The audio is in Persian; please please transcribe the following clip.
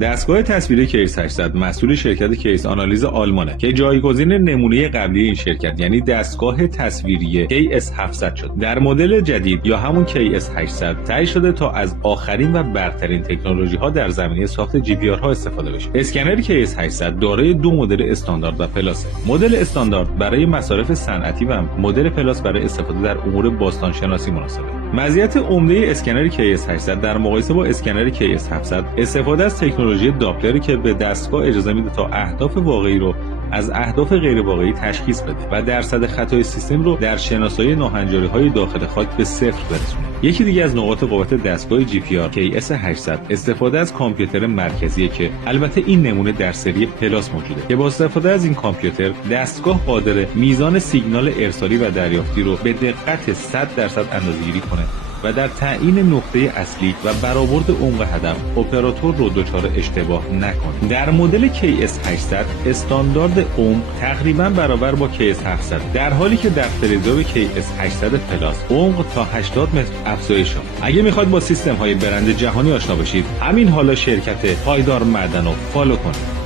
دستگاه تصویری کیس 800 مسئول شرکت کیس آنالیز آلمانه که جایگزین نمونه قبلی این شرکت یعنی دستگاه تصویری کیس 700 شد. در مدل جدید یا همون کیس 800 سعی شده تا از آخرین و برترین تکنولوژی ها در زمینه ساخت جی پی آر ها استفاده بشه. اسکنر کیس 800 دارای دو مدل استاندارد و پلاس. مدل استاندارد برای مصارف صنعتی و مدل پلاس برای استفاده در امور باستانشناسی مناسبه. مزیت عمده اسکنر کیس 800 در مقایسه با اسکنر کیس 700 استفاده از تکنولوژی داپلر که به دستگاه اجازه میده تا اهداف واقعی رو از اهداف غیر واقعی تشخیص بده و درصد خطای سیستم رو در شناسایی ناهنجاری‌های داخل خاک به صفر برسونه. یکی دیگه از نقاط قوت دستگاه جی پی آر کیس 800 استفاده از کامپیوتر مرکزیه که البته این نمونه در سری پلاس موجوده که با استفاده از این کامپیوتر دستگاه قادر میزان سیگنال ارسالی و دریافتی رو به دقت 100% اندازه‌گیری کنه و در تعیین نقطه اصلی و برآورد عمق هدف اپراتور رو دچار اشتباه نکنه. در مدل KS 800 استاندارد عمق تقریبا برابر با KS 700 در حالی که در تلویزیون KS 800 پلاس عمق تا 80 متر افزایش یافت. اگه میخواید با سیستم های برند جهانی آشنا بشید همین حالا شرکت پایدار معدن رو فالو کنید.